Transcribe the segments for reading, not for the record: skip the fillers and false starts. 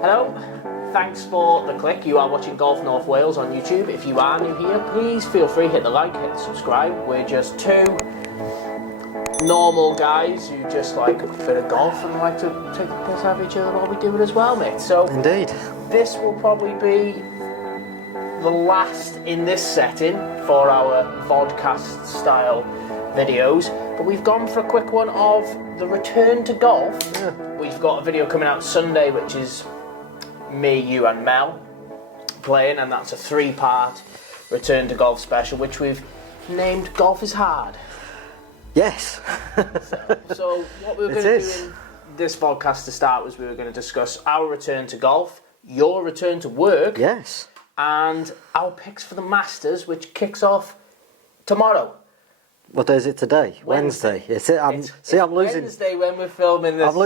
Hello, thanks for the click. You are watching Golf North Wales on YouTube. If you are new here, please feel free, hit the like, hit the subscribe. We're just two normal guys who just like a bit of golf and like to take the piss out of each other while we do it as well, mate. So, Indeed. this will probably be the last in this setting for our vodcast style videos, but we've gone for a quick one of the return to golf. We've got a video coming out Sunday, which is me, you and Mel playing, and that's a 3-part return to golf special, which we've named Golf is Hard. Yes. So what we were going to do in this podcast to start was we were going to discuss our return to golf, your return to work, Yes. and our picks for the Masters, which kicks off tomorrow. What day is it today? Wednesday. It's I'm losing. Wednesday when we're filming this. I'm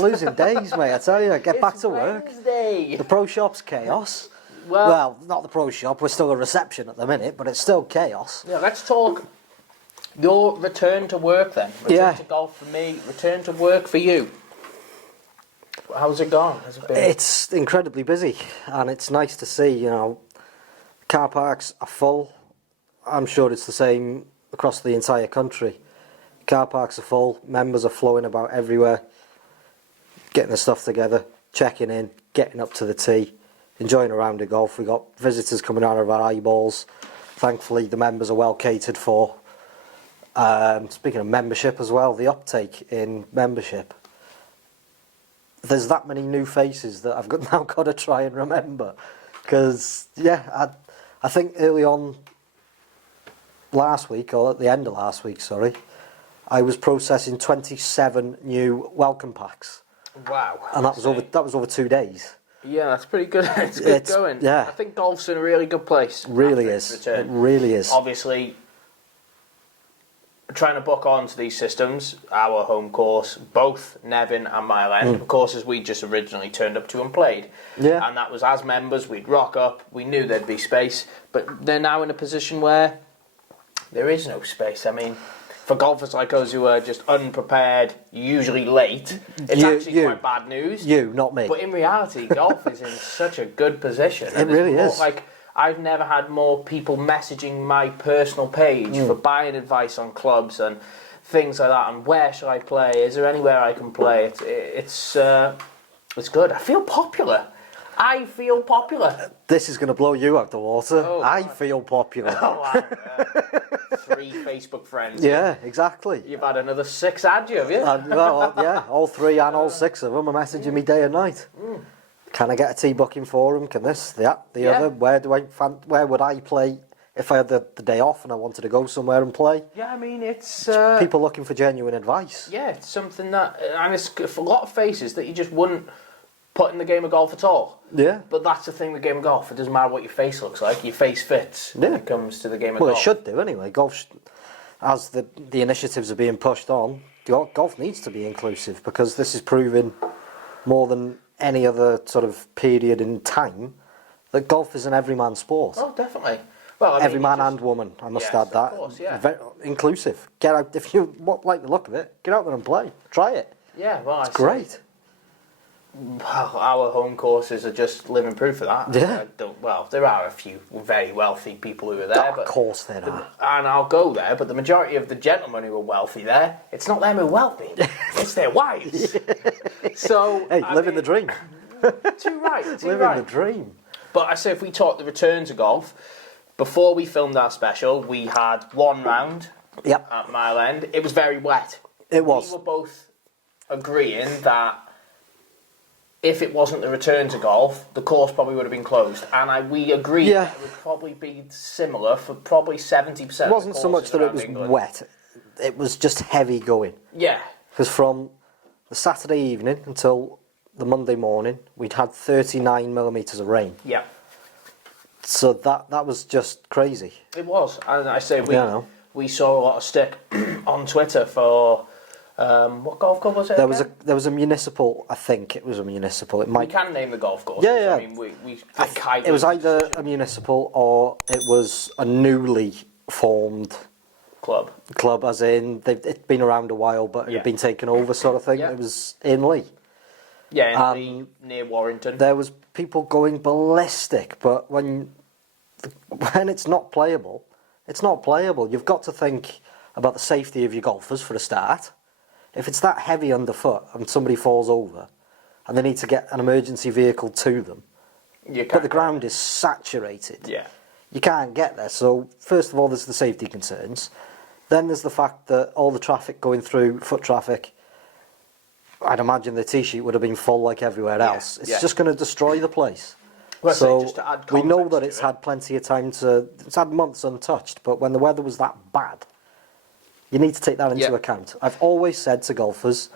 losing days, mate. I tell you, get back to work. Wednesday. The pro shop's chaos. Well, Well, not the pro shop. We're still a reception at the minute, but it's still chaos. yeah, let's talk your return to work then. Return to golf for me, return to work for you. How's it gone? Has it been? It's incredibly busy, and it's nice to see. You know, car parks are full. I'm sure it's the same across the entire country. Car parks are full. Members are flowing about everywhere, getting the stuff together, checking in, getting up to the tee, enjoying a round of golf. We got visitors coming out of our eyeballs. Thankfully, the members are well catered for. Speaking of membership as well, the uptake in membership. There's that many new faces that I've now got to try and remember. Because, yeah, I think early on last week, or at the end of last week, sorry, I was processing 27 new welcome packs. Wow. And that was over 2 days. Yeah, that's pretty good. It's good going. Yeah. I think golf's in a really good place. Really after its is. return. It really is. Obviously, trying to book onto these systems, our home course, both Nevin and Mile End, courses we just originally turned up to and played. Yeah. And that was as members, we'd rock up, we knew there'd be space, but they're now in a position where there is no space. I mean, for golfers like us who are just unprepared, usually late, it's actually quite bad news. You, not me. But in reality, golf is in such a good position. It really is. Like, I've never had more people messaging my personal page for buying advice on clubs and things like that. And where should I play? Is there anywhere I can play? It's good. I feel popular. This is going to blow you out the water. Oh, I feel popular. Oh, 3 Facebook friends. Yeah, exactly. You've had another 6 add you, have you? Well, yeah, all 3 and all 6 of them are messaging me day and night. Can I get a tee booking for them? Can this, that, the other? Where would I play if I had the day off and I wanted to go somewhere and play? Yeah, I mean, it's... People looking for genuine advice. Yeah, it's something that... And it's for a lot of faces that you just wouldn't put in the game of golf at all. Yeah. But that's the thing with game of golf. It doesn't matter what your face looks like. Your face fits when it comes to the game of golf. Well, it should do anyway. As the initiatives are being pushed on, golf needs to be inclusive because this is proving more than any other sort of period in time that golf is an everyman sport. Oh, definitely. Well, I mean, every man and woman, I must add that. Of course, yeah. Inclusive. Get out if you like the look of it. Get out there and play. Try it. Yeah, well, it's great. Well, our home courses are just living proof of that. Yeah. There are a few very wealthy people who are there. Of course there are. And I'll go there, but the majority of the gentlemen who are wealthy there, it's not them who are wealthy. It's their wives. So, hey, living the dream. Too right. Living the dream. But I say if we talk the return to golf, before we filmed our special, we had 1 round at Mile End. It was very wet. It was. We were both agreeing that if it wasn't the return to golf, the course probably would have been closed. And we agreed that it would probably be similar for probably 70% of the It wasn't so much that it was wet. It was just heavy going. Yeah. Because from the Saturday evening until the Monday morning, we'd had 39 millimetres of rain. Yeah. So that was just crazy. It was. And I say we saw a lot of stick on Twitter for... what golf club was it? There was a municipal. I think it was a municipal. It might. We can name the golf course. Yeah. I mean, it was either a municipal or it was a newly formed club, as in it'd been around a while, but it had been taken over, sort of thing. Yeah. It was in Lee. Yeah, near Warrington. There was people going ballistic, but when it's not playable, it's not playable. You've got to think about the safety of your golfers for a start. If it's that heavy underfoot and somebody falls over and they need to get an emergency vehicle to them, but the ground is saturated, you can't get there. So first of all, there's the safety concerns. Then there's the fact that all the traffic going through, foot traffic, I'd imagine the T-sheet would have been full like everywhere else. It's just going to destroy the place. Well, so just to add we know that context it's to it. had plenty of time it's had months untouched, but when the weather was that bad, you need to take that into account. I've always said to golfers,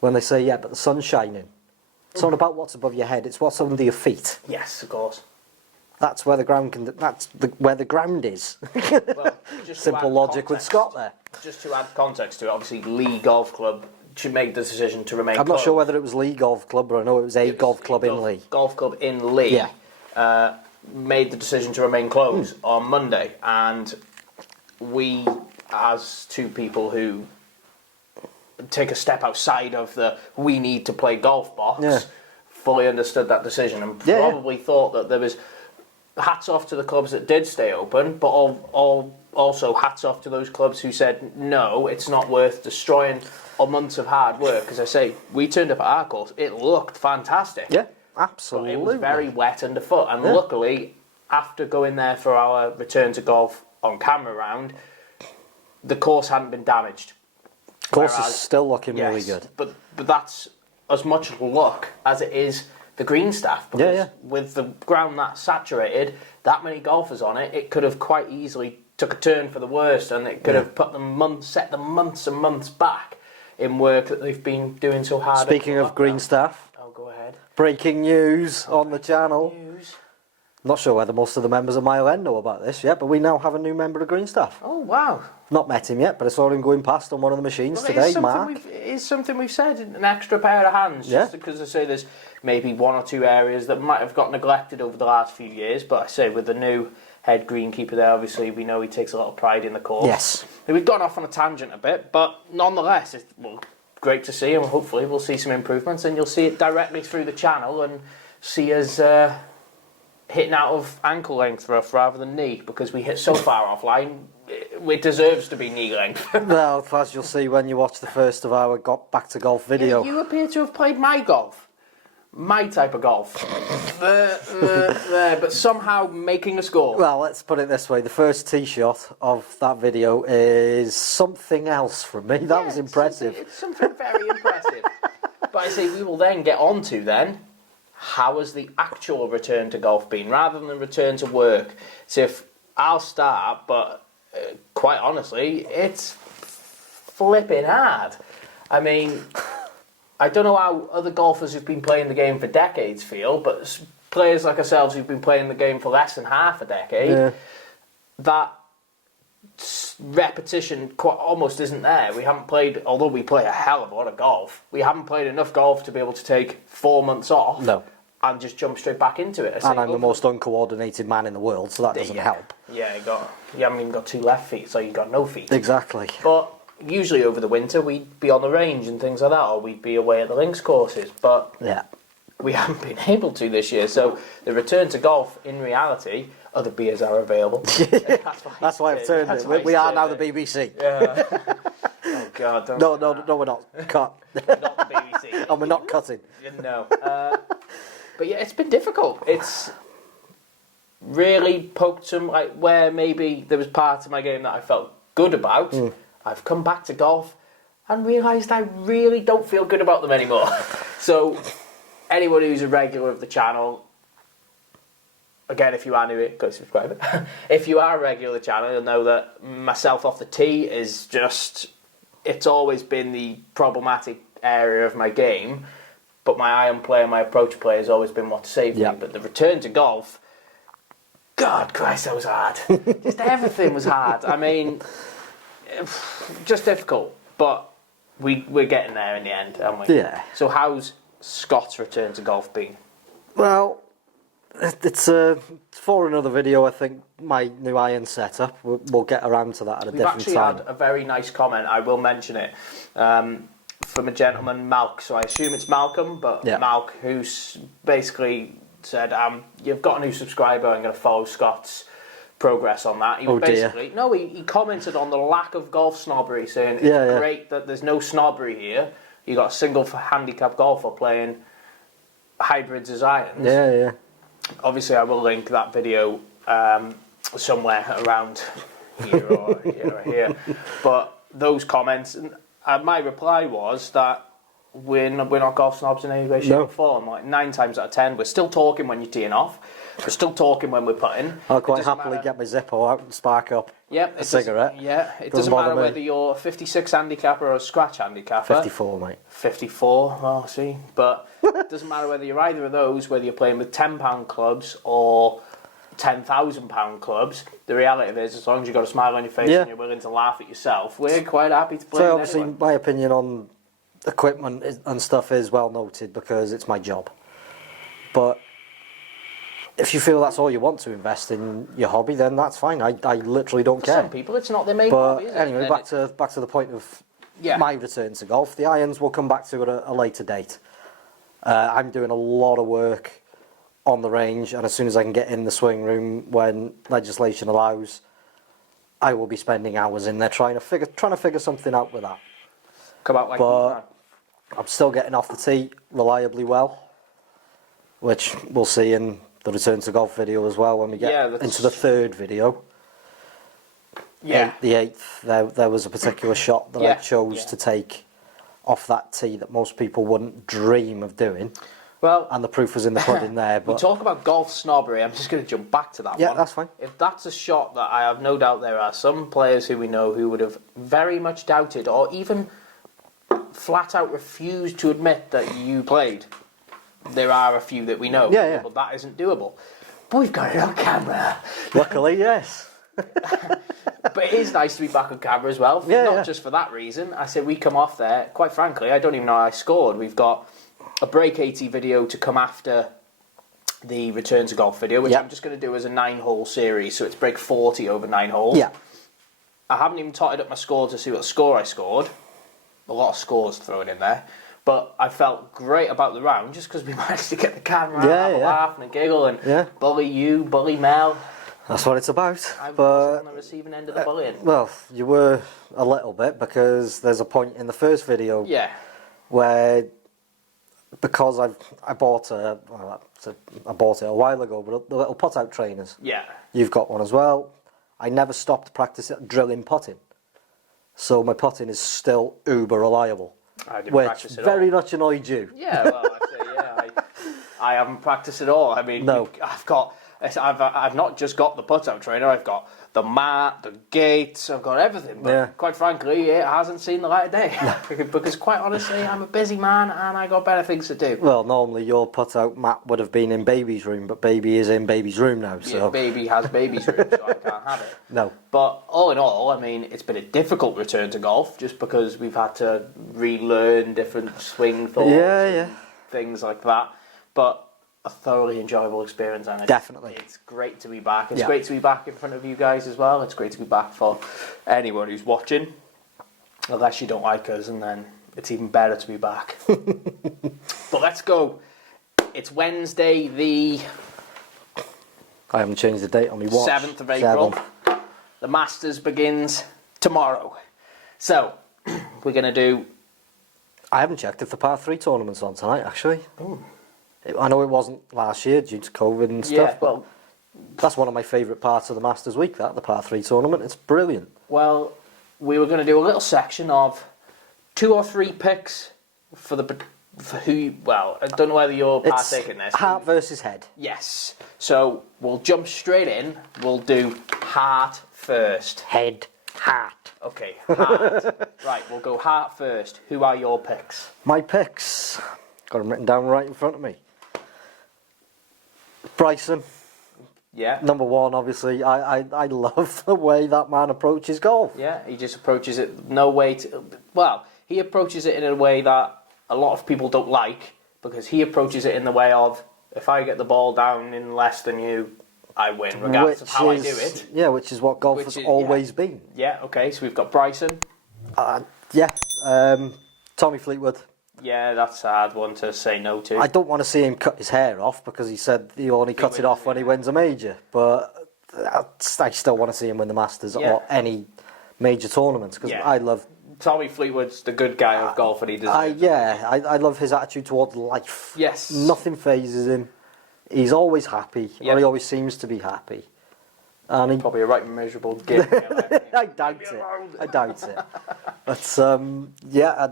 when they say, yeah, but the sun's shining, it's not about what's above your head, it's what's under your feet. Yes, of course. That's where the ground where the ground is. Well, just to Simple add logic with context- Scott there. Just to add context to it, obviously Lee Golf Club should make the decision to remain I'm not closed. sure whether it was Lee Golf Club, but I know it was a golf club in Lee. Golf Club in Lee made the decision to remain closed on Monday, and we, as two people who take a step outside of the we need to play golf box, fully understood that decision and probably thought that there was hats off to the clubs that did stay open, but also hats off to those clubs who said no, it's not worth destroying a months of hard work. As I say, we turned up at our course, it looked fantastic. Yeah, absolutely. But it was very wet underfoot, and luckily, after going there for our return to golf on camera round, the course hadn't been damaged. The course is still looking really good. But that's as much luck as it is the green staff. Because with the ground that saturated, that many golfers on it, it could have quite easily took a turn for the worst, and it could have put them set them months and months back in work that they've been doing so hard. Speaking of green staff, go ahead. Breaking news on the channel. News. Not sure whether most of the members of Mile End know about this yet, but we now have a new member of Green Staff. Oh, wow. Not met him yet, but I saw him going past on one of the machines Well, today, Mark. It is something we've said, an extra pair of hands. Just because I say there's maybe one or two areas that might have got neglected over the last few years, but I say with the new head greenkeeper there, obviously we know he takes a lot of pride in the course. Yes. We've gone off on a tangent a bit, but nonetheless, it's great to see, and hopefully we'll see some improvements, and you'll see it directly through the channel and see us hitting out of ankle length rough rather than knee, because we hit so far offline, it deserves to be knee length. Well, as you'll see when you watch the first of our Got Back to Golf video. You appear to have played my golf. My type of golf. But somehow making a score. Well, let's put it this way. The first tee shot of that video is something else from me. That was impressive. It's something very impressive. But I say we will then get on to then, how has the actual return to golf been, rather than the return to work? So if I'll start, but quite honestly, it's flipping hard. I mean, I don't know how other golfers who've been playing the game for decades feel, but players like ourselves who've been playing the game for less than half a decade, that repetition almost isn't there. We haven't played, although we play a hell of a lot of golf, we haven't played enough golf to be able to take 4 months off and just jump straight back into it. And I'm the most uncoordinated man in the world, so that doesn't help. Yeah, you haven't even got 2 left feet, so you've got no feet. Exactly. But usually over the winter we'd be on the range and things like that, or we'd be away at the links courses, but we haven't been able to this year. So the return to golf, in reality, other beers are available. That's why I've turned it. We are now the BBC. Yeah. Oh God! No, we're not. Cut. Not the BBC. And we're not cutting. No. But yeah, it's been difficult. It's really poked some, like, where maybe there was parts of my game that I felt good about. I've come back to golf and realised I really don't feel good about them anymore. So anyone who's a regular of the channel, again, if you are new, go subscribe. If you are a regular of the channel, you'll know that myself off the tee is just, it's always been the problematic area of my game, but my iron play and my approach play has always been what saved me. But the return to golf, God Christ, that was hard. Just everything was hard. I mean, just difficult, but we're getting there in the end, aren't we? Yeah. So how's Scott's return to golf been? Well, it's for another video, I think, my new iron setup. We'll get around to that at a different time. We've actually had a very nice comment, I will mention it, from a gentleman, Malk. So I assume it's Malcolm, but Yeah. Malk, who's basically said, "You've got a new subscriber. I'm going to follow Scott's progress on that." He was basically no. He commented on the lack of golf snobbery, saying it's great that there's no snobbery here. You got a single for handicap golfer playing hybrids as irons. Yeah, yeah. Obviously, I will link that video somewhere around here or here. But those comments, and my reply was that we're not golf snobs in any way, shape, or form. Like 9 times out of 10, we're still talking when you're teeing off. We're still talking when we're putting. I'll quite happily get my Zippo out and spark up a cigarette. It doesn't matter whether you're a 56 handicapper or a scratch handicapper. 54, mate. 54, well, see. But it doesn't matter whether you're either of those, whether you're playing with £10 clubs or £10,000 clubs. The reality of it is, as long as you've got a smile on your face and you're willing to laugh at yourself, we're quite happy to play. So obviously, my opinion on equipment and stuff is well noted because it's my job. But if you feel that's all you want to invest in your hobby, then that's fine. I literally don't care. Some people, it's not their main but hobby, is it? Anyway, back to the point of my return to golf. The irons will come back to at a later date. I'm doing a lot of work on the range, and as soon as I can get in the swing room when legislation allows, I will be spending hours in there trying to figure something out with that. Come out like but I'm still getting off the tee reliably well, which we'll see in the return to golf video as well when we get into the third video. Yeah. The 8th, there was a particular shot that I chose to take off that tee that most people wouldn't dream of doing. Well, and the proof was in the pudding there. But we talk about golf snobbery. I'm just going to jump back to that one. Yeah, that's fine. If that's a shot that I have no doubt there are some players who we know who would have very much doubted or even flat out refused to admit that you played. There are a few that we know. Yeah. But that isn't doable. But we've got it on camera. Luckily, yes. But it is nice to be back on camera as well. Not just for that reason. I said we come off there. Quite frankly, I don't even know how I scored. We've got a break 80 video to come after the return to golf video, which I'm just going to do as a 9-hole series. So it's break 40 over 9 holes. Yeah. I haven't even totted up my score to see what score I scored. A lot of scores thrown in there. But I felt great about the round just because we managed to get the camera out, have a laugh and a giggle and bully you, bully Mel. That's what it's about. I was on the receiving end of the bullying. Well, you were a little bit because there's a point in the first video where, because I bought it a while ago, but the little putt-out trainers. Yeah. You've got one as well. I never stopped practicing drilling putting. So my putting is still uber reliable. I didn't practice at all. Very much annoyed you. Yeah, well, I haven't practiced at all. I mean, I've not just got the putt-out trainer, I've got the mat, the gates, I've got everything. But quite frankly, it hasn't seen the light of day. Because quite honestly, I'm a busy man and I got better things to do. Well, normally your putt-out mat would have been in baby's room, but baby is in baby's room now. So baby has baby's room, so I can't have it. No. But all in all, I mean, it's been a difficult return to golf just because we've had to relearn different swing thoughts and things like that. But a thoroughly enjoyable experience, and definitely it's great to be back. It's great to be back in front of you guys as well. It's great to be back for anyone who's watching, unless you don't like us, and then it's even better to be back. But let's go. It's Wednesday, the I haven't changed the date on my watch. 7th of April. The Masters begins tomorrow. So we're going to do. I haven't checked if the par 3 tournament's on tonight, actually. I know it wasn't last year due to COVID and stuff, but that's one of my favourite parts of the Masters week, the par 3 tournament. It's brilliant. Well, we were going to do a little section of 2 or 3 picks for who, well, I don't know whether you're partaking in this. Heart versus head. Yes. So we'll jump straight in. We'll do heart first. Head, heart. Okay, heart. Right, we'll go heart first. Who are your picks? My picks. Got them written down right in front of me. Bryson. Yeah. Number 1, obviously. I love the way that man approaches golf. Yeah, he just approaches it he approaches it in a way that a lot of people don't like, because he approaches it in the way of, if I get the ball down in less than you, I win, regardless of how I do it. Yeah, which is what golf has always been. Yeah, okay, so we've got Bryson. Tommy Fleetwood. Yeah, that's a hard one to say no to. I don't want to see him cut his hair off because he said he only cuts it off when he wins a major. But I still want to see him win the Masters or any major tournaments because I love. Tommy Fleetwood's the good guy of golf, and he deserves it. I love his attitude towards life. Yes. Nothing phases him. He's always happy, or he always seems to be happy. And he, Probably a right miserable gig. I doubt it. But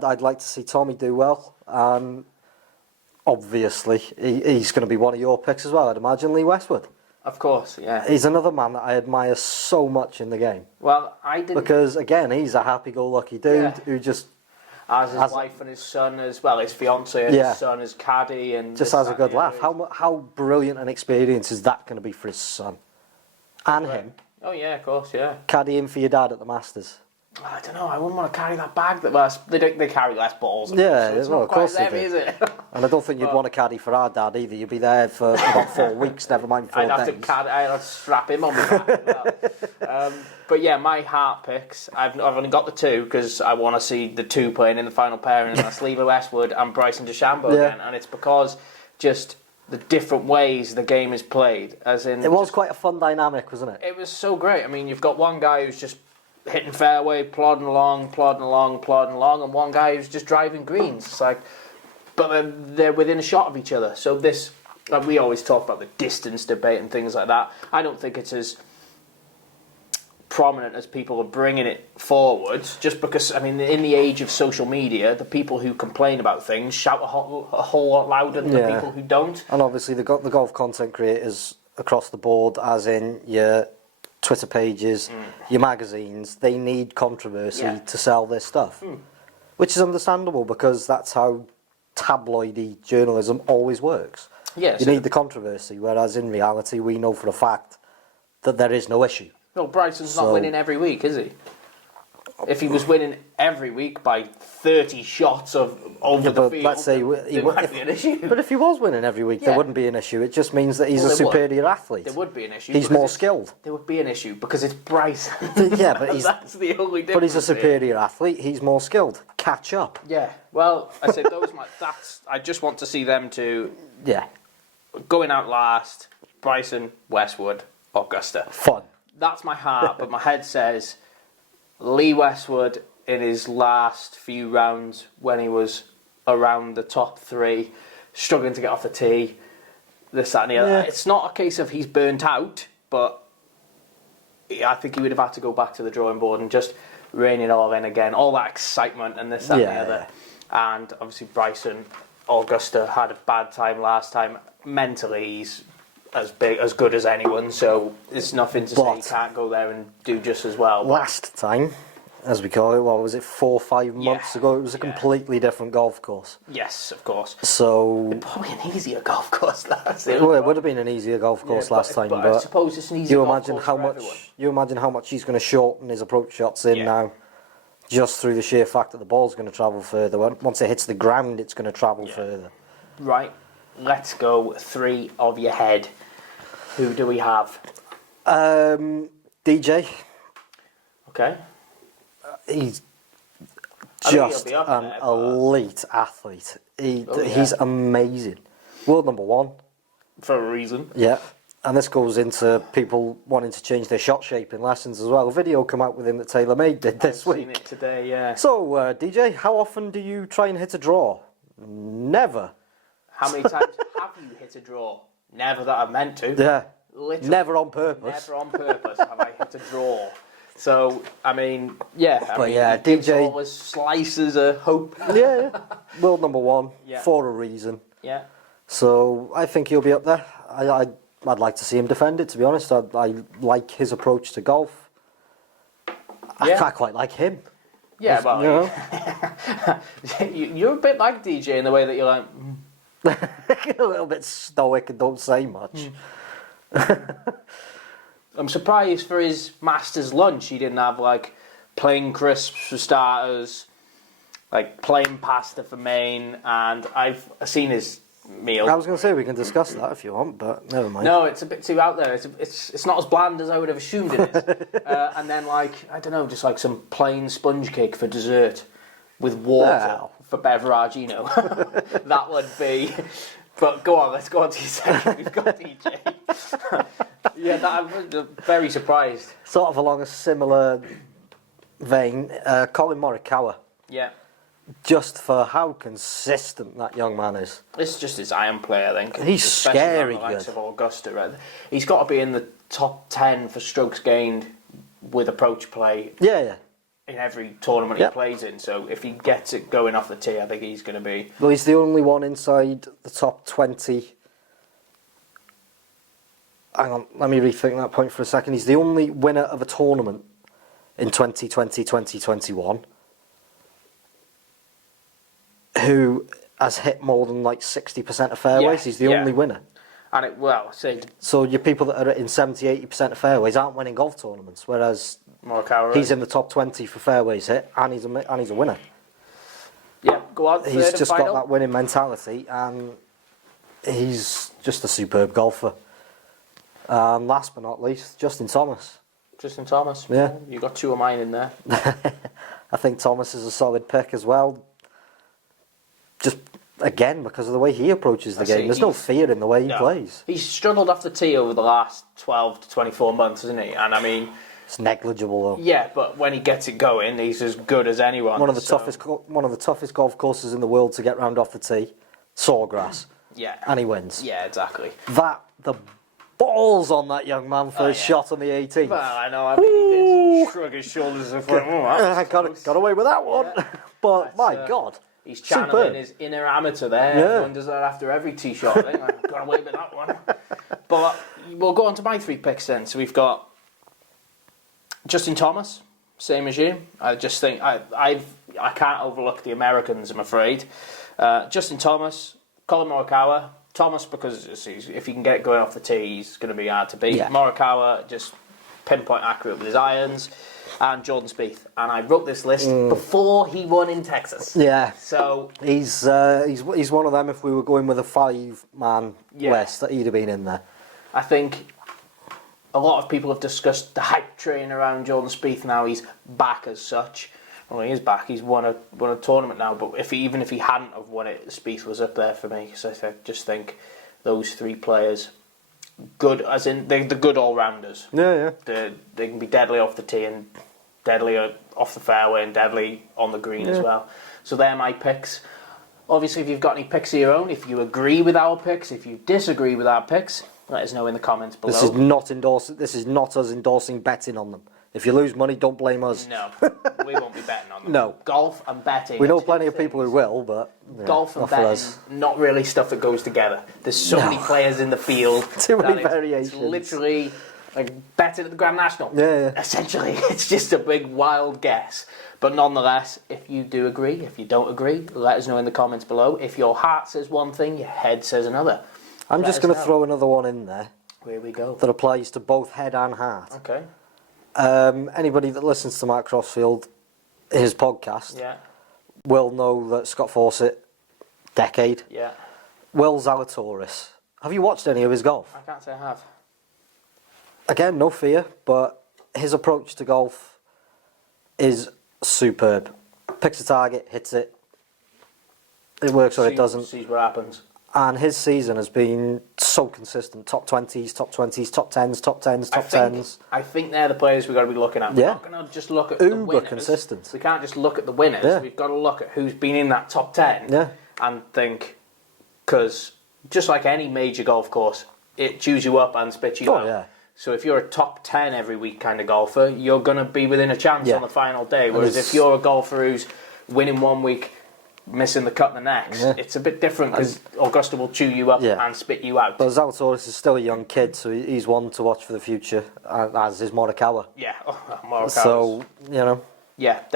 I'd like to see Tommy do well. And obviously, he's going to be one of your picks as well. I'd imagine Lee Westwood. Of course, yeah. He's another man that I admire so much in the game. Well, I didn't. Because again, he's a happy-go-lucky dude who just as his wife and his son as well, his fiance and his son, his caddy, and just has a good laugh. How brilliant an experience is that going to be for his son and him? Oh yeah, of course, yeah. Caddying for your dad at the Masters. I don't know. I wouldn't want to carry that bag. They carry less balls. Yeah, so it's well, not of course quite they heavy, do. is it? And I don't think you'd want to caddy for our dad either. You'd be there for about 4 weeks, never mind 4 days. I'd have to strap him on my back as well. But yeah, my heart picks. I've only got the two because I want to see the two playing in the final pairing, and that's Lee Westwood and Bryson DeChambeau again. And it's because just the different ways the game is played. As in, it was quite a fun dynamic, wasn't it? It was so great. I mean, you've got one guy who's just hitting fairway, plodding along, and one guy who's just driving greens. It's like, but they're within a shot of each other. So this, we always talk about the distance debate and things like that. I don't think it's as prominent as people are bringing it forward, just because, I mean, in the age of social media, the people who complain about things shout a whole lot louder than the people who don't. And obviously the golf content creators across the board, as in your Twitter pages, your magazines, they need controversy to sell their stuff, which is understandable because that's how tabloidy journalism always works. Yes. You need the controversy, whereas in reality we know for a fact that there is no issue. Well, Bryson's not winning every week, is he? If he was winning every week by 30 shots over the field, let's say there might be an issue. But if he was winning every week, there wouldn't be an issue. It just means that he's a superior athlete. There would be an issue. He's more skilled. There would be an issue because it's Bryson. Yeah, but that's the only difference. But he's a superior athlete. He's more skilled. Catch up. Yeah. Well, I said I just want to see them two. Yeah. Going out last, Bryson, Westwood, Augusta. Fun. That's my heart, but my head says Lee Westwood in his last few rounds when he was around the top three, struggling to get off the tee, this, that and the other. Yeah. It's not a case of he's burnt out, but I think he would have had to go back to the drawing board and just rein it all in again. All that excitement and this, that and the other. Yeah. And obviously Bryson, Augusta had a bad time last time. Mentally, he's as good as anyone, so it's nothing to say he can't go there and do just as well. Last time, as we call it, what was it, 4 or 5 months ago, it was a completely different golf course. Yes, of course. So probably an easier golf course. Well, it would have been an easier golf course last time, but I suppose it's an easier golf course for everyone. You imagine how much he's going to shorten his approach shots in now, just through the sheer fact that the ball's going to travel further. Once it hits the ground, it's going to travel further. Right. Let's go 3 of your head. Who do we have? DJ. Okay. He's just an elite athlete. He's amazing. World number 1. For a reason. Yeah. And this goes into people wanting to change their shot shaping lessons as well. A video come out with him that TaylorMade did this week. I've seen it today, yeah. So, DJ, how often do you try and hit a draw? Never. How many times have you hit a draw? Never that I've meant to. Yeah. Literally, never on purpose. Never on purpose have I hit a draw. So, I mean, DJ always slices a hope. Yeah. World number 1 for a reason. Yeah. So, I think he'll be up there. I'd like to see him defend it, to be honest. I like his approach to golf. I quite like him. Yeah, well, you're a bit like DJ in the way that you're like... a little bit stoic and don't say much. I'm surprised for his Masters lunch he didn't have like plain crisps for starters, like plain pasta for main, and I've seen his meal. I was going to say we can discuss that if you want, but never mind. No, it's a bit too out there. It's not as bland as I would have assumed it is. And then like, I don't know, just like some plain sponge cake for dessert with water for Beveragino. That would be. But go on, let's go on to your second. We've got DJ. I was very surprised. Sort of along a similar vein, Colin Morikawa. Yeah. Just for how consistent that young man is. It's just his iron play, I think. He's especially scary on the likes good. of Augusta. Right? He's got to be in the top 10 for strokes gained with approach play Yeah. in every tournament he plays in. So if he gets it going off the tee, I think he's going to be... Well, he's the only one inside the top 20. Hang on, let me rethink that point for a second. He's the only winner of a tournament in 2020-2021 who has hit more than like 60% of fairways. He's the only winner. And So your people that are in 70-80% of fairways aren't winning golf tournaments, whereas Morikawa, he's in the top 20 for fairways hit, and he's a winner. Yeah, go on. He's just got that winning mentality, and he's just a superb golfer. And last but not least, Justin Thomas. Justin Thomas. Yeah. You got two of mine in there. I think Thomas is a solid pick as well. Just again because of the way he approaches the game. There's no fear in the way he plays. He's struggled off the tee over the last 12 to 24 months, hasn't he? And I mean, it's negligible though. Yeah, but when he gets it going, he's as good as anyone. One of the toughest golf courses in the world to get round off the tee. Sawgrass. Yeah. And he wins. Yeah, exactly. The balls on that young man for his shot on the 18th. Well, I know. I mean, he did shrug his shoulders and went, I got away with that one. Yeah. But my God. He's channeling his inner amateur there. Yeah. Everyone does that after every tee shot. I think I got away with that one. But we'll go on to my 3 picks then. So we've got Justin Thomas, same as you. I just think I can't overlook the Americans, I'm afraid. Justin Thomas, Colin Morikawa. Thomas because if he can get it going off the tee, he's going to be hard to beat. Yeah. Morikawa, just pinpoint accurate with his irons. And Jordan Spieth, and I wrote this list before he won in Texas. Yeah, so he's one of them. If we were going with a 5-man list, that he'd have been in there. I think a lot of people have discussed the hype train around Jordan Spieth. Now he's back as such. Well, he is back. He's won a tournament now. But even if he hadn't have won it, Spieth was up there for me. So I just think those 3 players. Good, as in they're the good all-rounders. Yeah. They can be deadly off the tee and deadly off the fairway and deadly on the green as well. So they're my picks. Obviously, if you've got any picks of your own, if you agree with our picks, if you disagree with our picks, let us know in the comments below. This is not us endorsing betting on them. If you lose money, don't blame us. No, we won't be betting on them. No. Golf and betting. We know plenty of people who will, but... Golf and betting, not really stuff that goes together. There's so many players in the field. Too many variations. It's literally like betting at the Grand National. Yeah. Essentially, it's just a big wild guess. But nonetheless, if you do agree, if you don't agree, let us know in the comments below. If your heart says one thing, your head says another. I'm just going to throw another one in there. Here we go. That applies to both head and heart. Okay. Anybody that listens to Mark Crossfield, his podcast, will know that Scott Fawcett, decade. Yeah. Will Zalatoris. Have you watched any of his golf? I can't say I have. Again, no fear, but his approach to golf is superb. Picks a target, hits it. It works or it doesn't. Sees what happens. And his season has been so consistent. Top 20s, top 20s, top 10s, top 10s, top 10s. I think they're the players we've got to be looking at. We're not going to just look at the winners. Consistent. We can't just look at the winners. We've got to look at who's been in that top 10 and think, because just like any major golf course, it chews you up and spits you out. Yeah. So if you're a top 10 every week kind of golfer, you're going to be within a chance on the final day. Whereas if you're a golfer who's winning one week, missing the cut the next, it's a bit different because Augusta will chew you up and spit you out. But Zalatoris is still a young kid, so he's one to watch for the future, as is Morikawa. Yeah, Morikawa. So, definitely.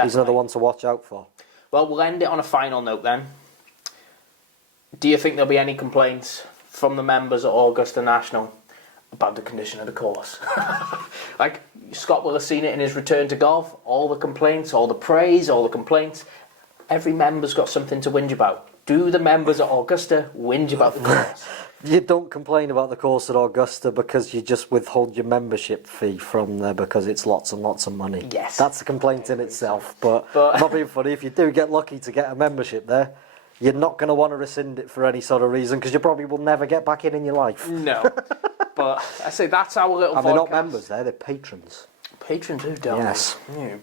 He's another one to watch out for. Well, we'll end it on a final note then. Do you think there'll be any complaints from the members at Augusta National about the condition of the course? Like, Scott will have seen it in his return to golf, all the complaints, all the praise, all the complaints. Every member's got something to whinge about. Do the members at Augusta whinge about the course? You don't complain about the course at Augusta because you just withhold your membership fee from there because it's lots and lots of money. Yes. That's a complaint in itself, but I'm not being funny. If you do get lucky to get a membership there, you're not going to want to rescind it for any sort of reason because you probably will never get back in your life. No. But I say that's our little And they're not podcast. members there, they're patrons. Patrons who don't. Yes.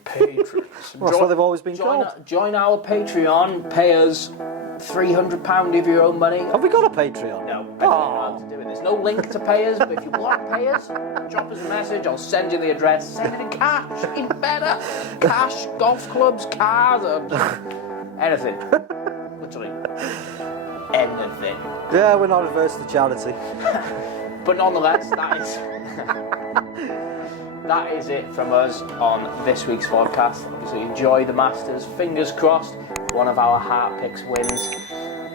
Patrons. Well, that's what they've always been called. Join our Patreon. Pay us £300 of your own money. Have we got a Patreon? No, I don't know how to do it. There's no link to pay us, but if you want to pay us, drop us a message. I'll send you the address. Send it in cash, even better. Cash, golf clubs, cars, anything. Literally anything. Yeah, we're not adverse to charity. But nonetheless, that is it from us on this week's podcast. Obviously, enjoy the Masters. Fingers crossed, one of our heart picks wins.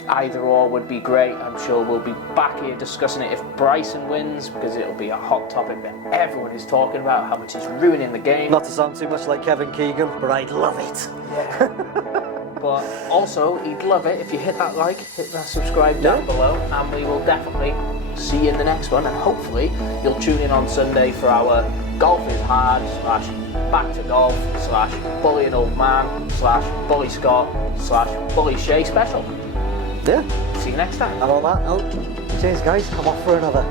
Either or would be great. I'm sure we'll be back here discussing it if Bryson wins, because it'll be a hot topic that everyone is talking about, how much he's ruining the game. Not to sound too much like Kevin Keegan, but I'd love it. Yeah. But also, he'd love it if you hit that like, hit that subscribe down below, and we will definitely see you in the next one. And hopefully, you'll tune in on Sunday for our Golf is Hard / Back to Golf / Bully an Old Man / Bully Scott / Bully Shay special. Yeah. See you next time. And on that note, cheers guys, I'm off for another.